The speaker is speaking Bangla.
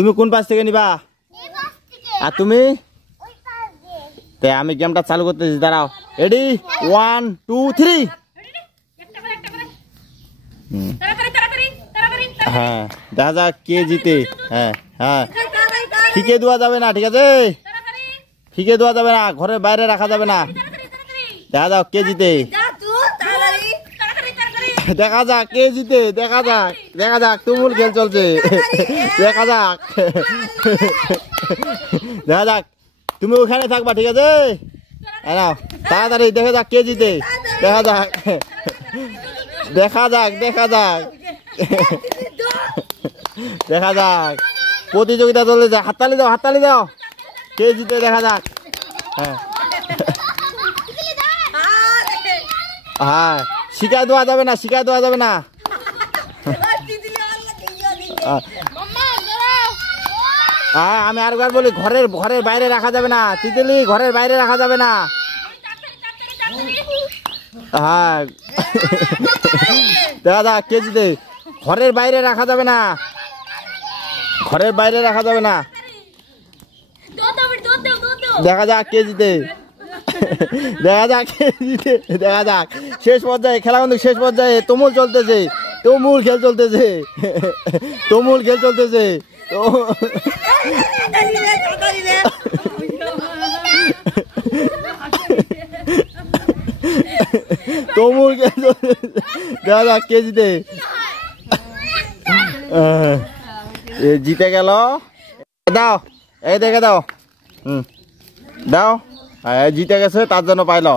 তুমি কোন পাশ থেকে নিবা? আর তুমি? তে আমি গেমটা চালু করতেছি, দাঁড়াও। রেডি 1 2 3। হ্যাঁ, দেখা যাক কে জিতে। হ্যাঁ হ্যাঁ, ফিকে দেওয়া যাবে না, ঠিক আছে? ফিকে দেওয়া যাবে না, ঘরের বাইরে রাখা যাবে না। দেখা যাক কে জিতে। দেখা যাক কে জিতে, দেখা যাক, দেখা যাক। তুমুল খেল চলছে, দেখা যাক, দেখা যাক। তুমি ওখানে থাকবা, ঠিক আছে? নাও তাড়াতাড়ি, দেখা যাক কে জিতে। দেখা যাক, দেখা যাক, দেখা যাক, দেখা যাক। প্রতিযোগিতা চলছে, হাততালি দাও, হাততালি দাও। কে জিতে দেখা যাক। হ্যাঁ হ্যাঁ, শিকায় দেওয়া যাবে না, শিকায় দেওয়া যাবে না। হ্যাঁ, আমি আরেকবার বলি, ঘরের ঘরের বাইরে রাখা যাবে না। তিতলি ঘরের বাইরে রাখা যাবে না। হ্যাঁ, দেখা যাক কে জিতে। ঘরের বাইরে রাখা যাবে না, ঘরের বাইরে রাখা যাবে না। দেখা যাক কে জিতে, দেখা যাক কে জিতে, দেখা যাক। শেষ পর্যায়ে, খেলা কিন্তু শেষ পর্যায়ে। তুমুল চলতেছে, তুমুল খেল চলতেছে, তুমুল খেল চলতেছে। তুমুল খেল চলতেছে, দেখা যাক কে জিতে। জিতে গেল। দাও, এই দেখে দাও। দাও, জিতে গেছে, তার জন্য পাইল।